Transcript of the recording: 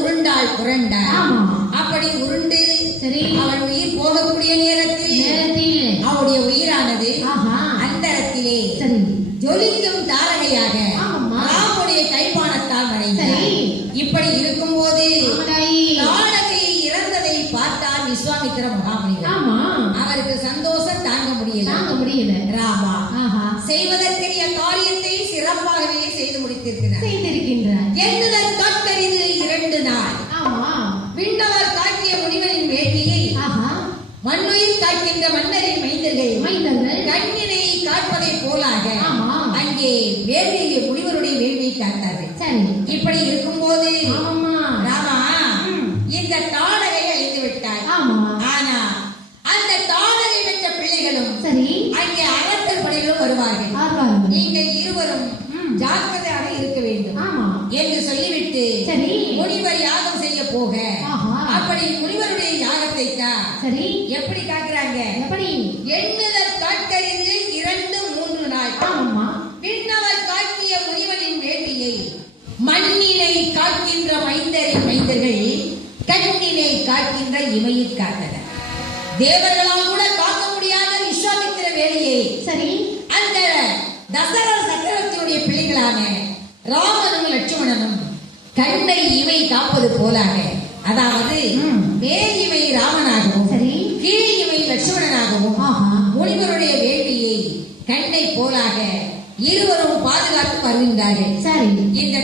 உருண்டாள் புரண்டாள். அப்படி உருண்டு அவள் உயிர் போகக்கூடிய நேரத்தில் அவளுடைய உயிரானது அந்தரத்திலே ஜொலிக்கும் தாரகையாக ராமுடைய கைப்பானத்தால் மறைந்தார். இப்படி இருக்கும் போது தாரகை இறந்ததை பார்த்தார் விஸ்வாமித்திர மகாமுனிவர். அவருக்கு சந்தோஷம் தாங்க முடியல. ராமா செய்வதற்கரிய காரியத்தை சிறப்பாகவே செய்து முடித்திருக்கிறார். எண்ணுதல் காக்கரிது 2 நாள். விண்ணவர் காட்டிய முனிவரின் வேள்வியை மண்ணுயிர் காக்கின்ற மன்னரின் மைந்தர்கள் கண்ணினை காட்பதை போலாக அங்கே வேள்வியை முனிவருடைய வேள்வியை காத்தார்கள். இப்படி இருக்கும் போது ராமா இந்த தாடகை அழிந்து விட்டார். ஆனா அந்த தாடகை பெற்ற பிள்ளைகளும் அங்கே அரசர் படைகளும் வருவார்கள். நீங்கள் இருவரும் ஜாக்கிரதையாக இருக்க வேண்டும் என்று சொல்லிவிட்டு முனிவர் யாகம் செய்ய போக அப்படி முனிவருடைய யாகத்தை எப்படி காக்குறாங்க? எண்ணுதல் காட்டறிந்து 2-3 நாள். விண்ணவர் காக்கிய முனிவனின் வேள்வியை மண்ணினை காக்கின்ற மைந்தர்கள் கண்ணினை காக்கின்ற இமையில் காத்தனர். தேவர்களால் கூட காக்க முடியாத விஸ்வாமித்திர வேலையை அந்த தசரத சக்கரவர்த்தியுடைய பிள்ளைகளான ராமனும் லட்சுமணனும் கண்ணை இமை காப்பது போலாக, அதாவது மேல் இமை ராமனாகவும் கீழ் இமை லட்சுமணனாகவும் முனிவருடைய வேள்வியை கண்ணை போலாக இருவரும் பாதுகாத்து வருகின்றார்கள். இந்த